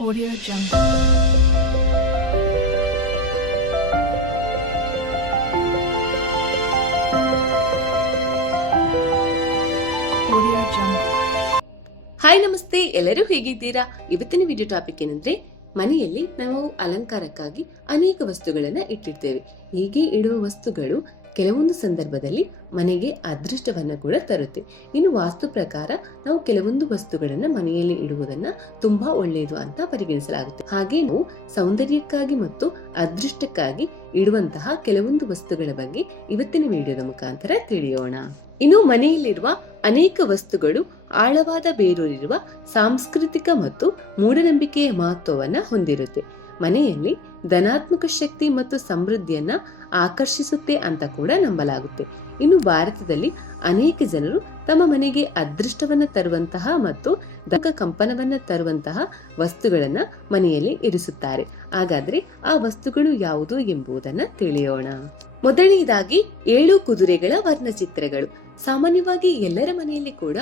Audio Jungle. Hi ನಮಸ್ತೆ. ಎಲ್ಲರೂ ಹೇಗಿದ್ದೀರಾ? ಇವತ್ತಿನ ವಿಡಿಯೋ ಟಾಪಿಕ್ ಏನಂದ್ರೆ, ಮನೆಯಲ್ಲಿ ನಾವು ಅಲಂಕಾರಕ್ಕಾಗಿ ಅನೇಕ ವಸ್ತುಗಳನ್ನ ಇಟ್ಟಿರ್ತೇವೆ. ಹೀಗೆ ಇಡುವ ವಸ್ತುಗಳು ಕೆಲವೊಂದು ಸಂದರ್ಭದಲ್ಲಿ ಮನೆಗೆ ಅದೃಷ್ಟವನ್ನು ಕೂಡ ತರುತ್ತೆ. ಇನ್ನು ವಾಸ್ತು ಪ್ರಕಾರ ನಾವು ಕೆಲವೊಂದು ವಸ್ತುಗಳನ್ನ ಮನೆಯಲ್ಲಿ ಇಡುವುದನ್ನ ತುಂಬಾ ಒಳ್ಳೆಯದು ಅಂತ ಪರಿಗಣಿಸಲಾಗುತ್ತೆ. ಹಾಗೆ ನಾವು ಸೌಂದರ್ಯಕ್ಕಾಗಿ ಮತ್ತು ಅದೃಷ್ಟಕ್ಕಾಗಿ ಇಡುವಂತಹ ಕೆಲವೊಂದು ವಸ್ತುಗಳ ಬಗ್ಗೆ ಇವತ್ತಿನ ವಿಡಿಯೋದ ಮುಖಾಂತರ ತಿಳಿಯೋಣ. ಇನ್ನು ಮನೆಯಲ್ಲಿರುವ ಅನೇಕ ವಸ್ತುಗಳು ಆಳವಾದ ಬೇರೂರಿರುವ ಸಾಂಸ್ಕೃತಿಕ ಮತ್ತು ಮೂಢನಂಬಿಕೆಯ ಮಹತ್ವವನ್ನ ಹೊಂದಿರುತ್ತೆ. ಮನೆಯಲ್ಲಿ ಧನಾತ್ಮಕ ಶಕ್ತಿ ಮತ್ತು ಸಮೃದ್ಧಿಯನ್ನ ಆಕರ್ಷಿಸುತ್ತೆ ಅಂತ ಕೂಡ ನಂಬಲಾಗುತ್ತೆ. ಇನ್ನು ಭಾರತದಲ್ಲಿ ಅನೇಕ ಜನರು ತಮ್ಮ ಮನೆಗೆ ಅದೃಷ್ಟವನ್ನ ತರುವಂತಹ ಮತ್ತು ದಕ ಕಂಪನವನ್ನ ತರುವಂತಹ ವಸ್ತುಗಳನ್ನ ಮನೆಯಲ್ಲಿ ಇರಿಸುತ್ತಾರೆ. ಹಾಗಾದ್ರೆ ಆ ವಸ್ತುಗಳು ಯಾವುದು ಎಂಬುದನ್ನ ತಿಳಿಯೋಣ. ಮೊದಲನೇದಾಗಿ ಏಳು ಕುದುರೆಗಳ ವರ್ಣಚಿತ್ರಗಳು. ಸಾಮಾನ್ಯವಾಗಿ ಎಲ್ಲರ ಮನೆಯಲ್ಲಿ ಕೂಡ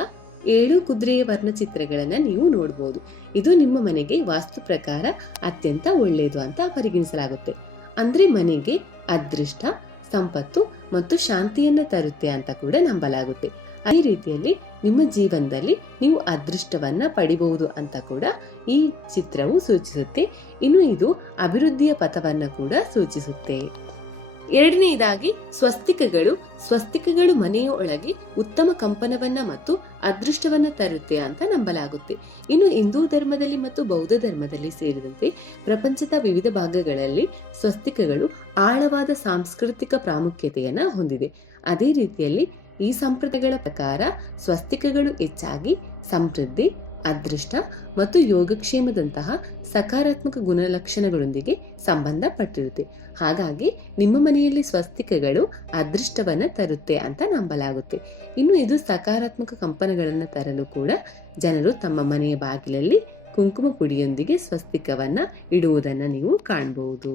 ಏಳು ಕುದುರೆಯ ವರ್ಣಚಿತ್ರಗಳನ್ನು ನೀವು ನೋಡಬಹುದು ಇದು ನಿಮ್ಮ ಮನೆಗೆ ವಾಸ್ತು ಪ್ರಕಾರ ಅತ್ಯಂತ ಒಳ್ಳೆಯದು ಅಂತ ಪರಿಗಣಿಸಲಾಗುತ್ತೆ. ಅಂದ್ರೆ ಮನೆಗೆ ಅದೃಷ್ಟ, ಸಂಪತ್ತು ಮತ್ತು ಶಾಂತಿಯನ್ನು ತರುತ್ತೆ ಅಂತ ಕೂಡ ನಂಬಲಾಗುತ್ತೆ. ಅದೇ ರೀತಿಯಲ್ಲಿ ನಿಮ್ಮ ಜೀವನದಲ್ಲಿ ನೀವು ಅದೃಷ್ಟವನ್ನ ಪಡಿಬಹುದು ಅಂತ ಕೂಡ ಈ ಚಿತ್ರವು ಸೂಚಿಸುತ್ತೆ. ಇನ್ನು ಇದು ಅಭಿವೃದ್ಧಿಯ ಪಥವನ್ನು ಕೂಡ ಸೂಚಿಸುತ್ತೆ. ಎರಡನೆಯದಾಗಿ ಸ್ವಸ್ತಿಕಗಳು. ಸ್ವಸ್ತಿಕಗಳು ಮನೆಯ ಒಳಗೆ ಉತ್ತಮ ಕಂಪನವನ್ನ ಮತ್ತು ಅದೃಷ್ಟವನ್ನ ತರುತ್ತೆ ಅಂತ ನಂಬಲಾಗುತ್ತೆ. ಇನ್ನು ಹಿಂದೂ ಧರ್ಮದಲ್ಲಿ ಮತ್ತು ಬೌದ್ಧ ಧರ್ಮದಲ್ಲಿ ಸೇರಿದಂತೆ ಪ್ರಪಂಚದ ವಿವಿಧ ಭಾಗಗಳಲ್ಲಿ ಸ್ವಸ್ತಿಕಗಳು ಆಳವಾದ ಸಾಂಸ್ಕೃತಿಕ ಪ್ರಾಮುಖ್ಯತೆಯನ್ನ ಹೊಂದಿದೆ. ಅದೇ ರೀತಿಯಲ್ಲಿ ಈ ಸಂಪ್ರದಾಯಗಳ ಪ್ರಕಾರ ಸ್ವಸ್ತಿಕಗಳು ಹೆಚ್ಚಾಗಿ ಸಮೃದ್ಧಿ ಅದೃಷ್ಟ ಮತ್ತು ಯೋಗಕ್ಷೇಮದಂತಹ ಸಕಾರಾತ್ಮಕ ಗುಣಲಕ್ಷಣಗಳೊಂದಿಗೆ ಸಂಬಂಧಪಟ್ಟಿರುತ್ತೆ. ಹಾಗಾಗಿ ನಿಮ್ಮ ಮನೆಯಲ್ಲಿ ಸ್ವಸ್ತಿಕಗಳು ಅದೃಷ್ಟವನ್ನ ತರುತ್ತೆ ಅಂತ ನಂಬಲಾಗುತ್ತೆ. ಇನ್ನು ಇದು ಸಕಾರಾತ್ಮಕ ಕಂಪನಗಳನ್ನು ತರಲು ಕೂಡ ಜನರು ತಮ್ಮ ಮನೆಯ ಬಾಗಿಲಲ್ಲಿ ಕುಂಕುಮ ಪುಡಿಯೊಂದಿಗೆ ಸ್ವಸ್ತಿಕವನ್ನ ಇಡುವುದನ್ನು ನೀವು ಕಾಣಬಹುದು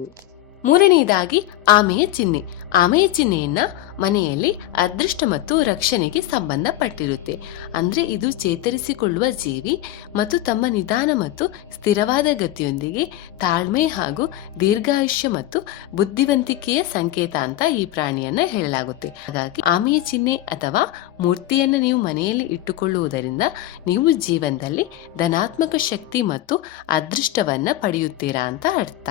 ಮೂರನೆಯದಾಗಿ ಆಮೆಯ ಚಿಹ್ನೆ. ಆಮೆಯ ಚಿಹ್ನೆಯನ್ನ ಮನೆಯಲ್ಲಿ ಅದೃಷ್ಟ ಮತ್ತು ರಕ್ಷಣೆಗೆ ಸಂಬಂಧಪಟ್ಟಿರುತ್ತೆ. ಅಂದ್ರೆ ಇದು ಚೇತರಿಸಿಕೊಳ್ಳುವ ಜೀವಿ ಮತ್ತು ತಮ್ಮ ನಿಧಾನ ಮತ್ತು ಸ್ಥಿರವಾದ ಗತಿಯೊಂದಿಗೆ ತಾಳ್ಮೆ ಹಾಗೂ ದೀರ್ಘಾಯುಷ್ಯ ಮತ್ತು ಬುದ್ಧಿವಂತಿಕೆಯ ಸಂಕೇತ ಅಂತ ಈ ಪ್ರಾಣಿಯನ್ನ ಹೇಳಲಾಗುತ್ತೆ. ಹಾಗಾಗಿ ಆಮೆಯ ಚಿಹ್ನೆ ಅಥವಾ ಮೂರ್ತಿಯನ್ನು ನೀವು ಮನೆಯಲ್ಲಿ ಇಟ್ಟುಕೊಳ್ಳುವುದರಿಂದ ನೀವು ಜೀವನದಲ್ಲಿ ಧನಾತ್ಮಕ ಶಕ್ತಿ ಮತ್ತು ಅದೃಷ್ಟವನ್ನ ಪಡೆಯುತ್ತೀರಾ ಅಂತ ಅರ್ಥ.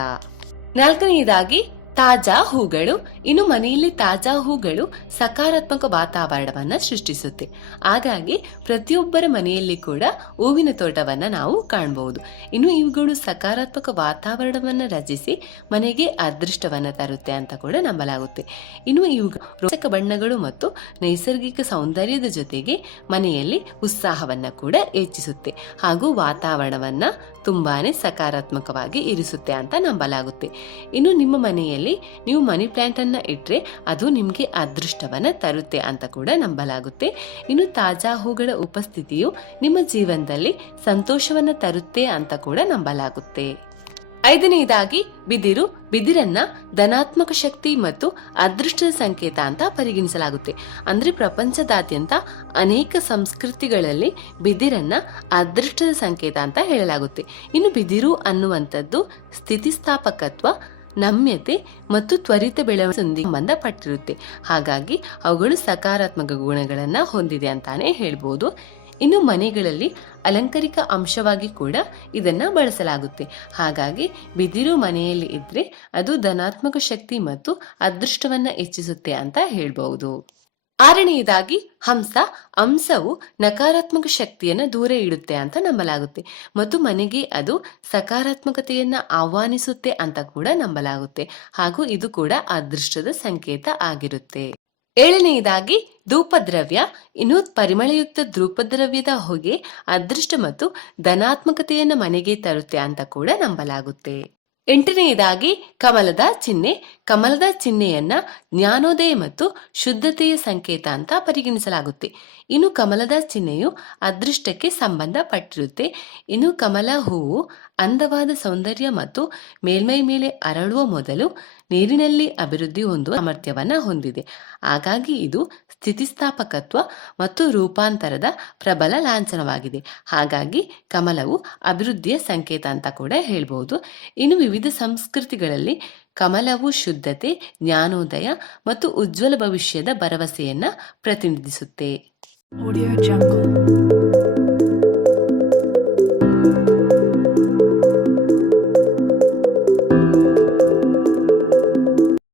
ನಾಲ್ಕನೆಯದಾಗಿ ತಾಜಾ ಹೂಗಳು, ಇನ್ನು ಮನೆಯಲ್ಲಿ ತಾಜಾ ಹೂಗಳು ಸಕಾರಾತ್ಮಕ ವಾತಾವರಣವನ್ನ ಸೃಷ್ಟಿಸುತ್ತೆ. ಹಾಗಾಗಿ ಪ್ರತಿಯೊಬ್ಬರ ಮನೆಯಲ್ಲಿ ಕೂಡ ಹೂವಿನ ತೋಟವನ್ನ ನಾವು ಕಾಣಬಹುದು ಇನ್ನು ಇವುಗಳು ಸಕಾರಾತ್ಮಕ ವಾತಾವರಣವನ್ನ ರಚಿಸಿ ಮನೆಗೆ ಅದೃಷ್ಟವನ್ನ ತರುತ್ತೆ ಅಂತ ಕೂಡ ನಂಬಲಾಗುತ್ತೆ. ಇನ್ನು ಇವು ರೋಚಕ ಬಣ್ಣಗಳು ಮತ್ತು ನೈಸರ್ಗಿಕ ಸೌಂದರ್ಯದ ಜೊತೆಗೆ ಮನೆಯಲ್ಲಿ ಉತ್ಸಾಹವನ್ನ ಕೂಡ ಹೆಚ್ಚಿಸುತ್ತೆ. ಹಾಗೂ ವಾತಾವರಣವನ್ನ ತುಂಬಾನೇ ಸಕಾರಾತ್ಮಕವಾಗಿ ಇರಿಸುತ್ತೆ ಅಂತ ನಂಬಲಾಗುತ್ತೆ. ಇನ್ನು ನಿಮ್ಮ ಮನೆಯಲ್ಲಿ ನೀವು ಮನಿ ಪ್ಲಾಂಟ್ ಇಟ್ಟರೆ ಅದು ನಿಮಗೆ ಅದೃಷ್ಟವನ್ನು ತರುತ್ತೆ ಅಂತ ಕೂಡ ನಂಬಲಾಗುತ್ತೆ. ಇನ್ನು ತಾಜಾ ಹೂಗಳ ಉಪಸ್ಥಿತಿಯು ನಿಮ್ಮ ಜೀವನದಲ್ಲಿ ಸಂತೋಷವನ್ನ ತರುತ್ತೆ ಅಂತ ಕೂಡ ನಂಬಲಾಗುತ್ತೆ. ಐದನೆಯದಾಗಿ ಬಿದಿರು, ಬಿದಿರನ್ನ ಧನಾತ್ಮಕ ಶಕ್ತಿ ಮತ್ತು ಅದೃಷ್ಟದ ಸಂಕೇತ ಅಂತ ಪರಿಗಣಿಸಲಾಗುತ್ತೆ. ಅಂದ್ರೆ ಪ್ರಪಂಚದಾದ್ಯಂತ ಅನೇಕ ಸಂಸ್ಕೃತಿಗಳಲ್ಲಿ ಬಿದಿರನ್ನ ಅದೃಷ್ಟದ ಸಂಕೇತ ಅಂತ ಹೇಳಲಾಗುತ್ತೆ. ಇನ್ನು ಬಿದಿರು ಅನ್ನುವಂಥದ್ದು ಸ್ಥಿತಿಸ್ಥಾಪಕತ್ವ ನಮ್ಯತೆ ಮತ್ತು ತ್ವರಿತ ಬೆಳವಣಿಗೆ ಸಂಬಂಧಪಟ್ಟಿರುತ್ತೆ. ಹಾಗಾಗಿ ಅವುಗಳು ಸಕಾರಾತ್ಮಕ ಗುಣಗಳನ್ನ ಹೊಂದಿದೆ ಅಂತಾನೆ ಹೇಳ್ಬೋದು. ಇನ್ನು ಮನೆಗಳಲ್ಲಿ ಅಲಂಕಾರಿಕ ಅಂಶವಾಗಿ ಕೂಡ ಇದನ್ನ ಬಳಸಲಾಗುತ್ತೆ. ಹಾಗಾಗಿ ಬಿದಿರು ಮನೆಯಲ್ಲಿ ಇದ್ರೆ ಅದು ಧನಾತ್ಮಕ ಶಕ್ತಿ ಮತ್ತು ಅದೃಷ್ಟವನ್ನ ಹೆಚ್ಚಿಸುತ್ತೆ ಅಂತ ಹೇಳ್ಬಹುದು ಆರನೆಯದಾಗಿ ಹಂಸ ಹಂಸವು ನಕಾರಾತ್ಮಕ ಶಕ್ತಿಯನ್ನ ದೂರ ಇಡುತ್ತೆ ಅಂತ ನಂಬಲಾಗುತ್ತೆ. ಮತ್ತು ಮನೆಗೆ ಅದು ಸಕಾರಾತ್ಮಕತೆಯನ್ನ ಆಹ್ವಾನಿಸುತ್ತೆ ಅಂತ ಕೂಡ ನಂಬಲಾಗುತ್ತೆ. ಹಾಗೂ ಇದು ಕೂಡ ಅದೃಷ್ಟದ ಸಂಕೇತ ಆಗಿರುತ್ತೆ. ಏಳನೆಯದಾಗಿ ಧೂಪದ್ರವ್ಯ. ಇನ್ನು ಪರಿಮಳಯುಕ್ತ ಧೂಪದ್ರವ್ಯದ ಹೊಗೆ ಅದೃಷ್ಟ ಮತ್ತು ಧನಾತ್ಮಕತೆಯನ್ನು ಮನೆಗೆ ತರುತ್ತೆ ಅಂತ ಕೂಡ ನಂಬಲಾಗುತ್ತೆ. ಎಂಟನೆಯದಾಗಿ ಕಮಲದ ಚಿಹ್ನೆ. ಕಮಲದ ಚಿಹ್ನೆಯನ್ನ ಜ್ಞಾನೋದಯ ಮತ್ತು ಶುದ್ಧತೆಯ ಸಂಕೇತ ಅಂತ ಪರಿಗಣಿಸಲಾಗುತ್ತೆ. ಇನ್ನು ಕಮಲದ ಚಿಹ್ನೆಯು ಅದೃಷ್ಟಕ್ಕೆ ಸಂಬಂಧಪಟ್ಟಿರುತ್ತೆ. ಇನ್ನು ಕಮಲ ಹೂವು ಅಂದವಾದ ಸೌಂದರ್ಯ ಮತ್ತು ಮೇಲ್ಮೈ ಮೇಲೆ ಅರಳುವ ಮೊದಲು ನೀರಿನಲ್ಲಿ ಅಭಿವೃದ್ಧಿ ಹೊಂದುವ ಸಾಮರ್ಥ್ಯವನ್ನು ಹೊಂದಿದೆ. ಹಾಗಾಗಿ ಇದು ಸ್ಥಿತಿಸ್ಥಾಪಕತ್ವ ಮತ್ತು ರೂಪಾಂತರದ ಪ್ರಬಲ ಲಾಂಛನವಾಗಿದೆ. ಹಾಗಾಗಿ ಕಮಲವು ಅಭಿವೃದ್ಧಿಯ ಸಂಕೇತ ಅಂತ ಕೂಡ ಹೇಳ್ಬೋದು. ಇನ್ನು ವಿವಿಧ ಸಂಸ್ಕೃತಿಗಳಲ್ಲಿ ಕಮಲವು ಶುದ್ಧತೆ, ಜ್ಞಾನೋದಯ ಮತ್ತು ಉಜ್ವಲ ಭವಿಷ್ಯದ ಭರವಸೆಯನ್ನ ಪ್ರತಿನಿಧಿಸುತ್ತೆ.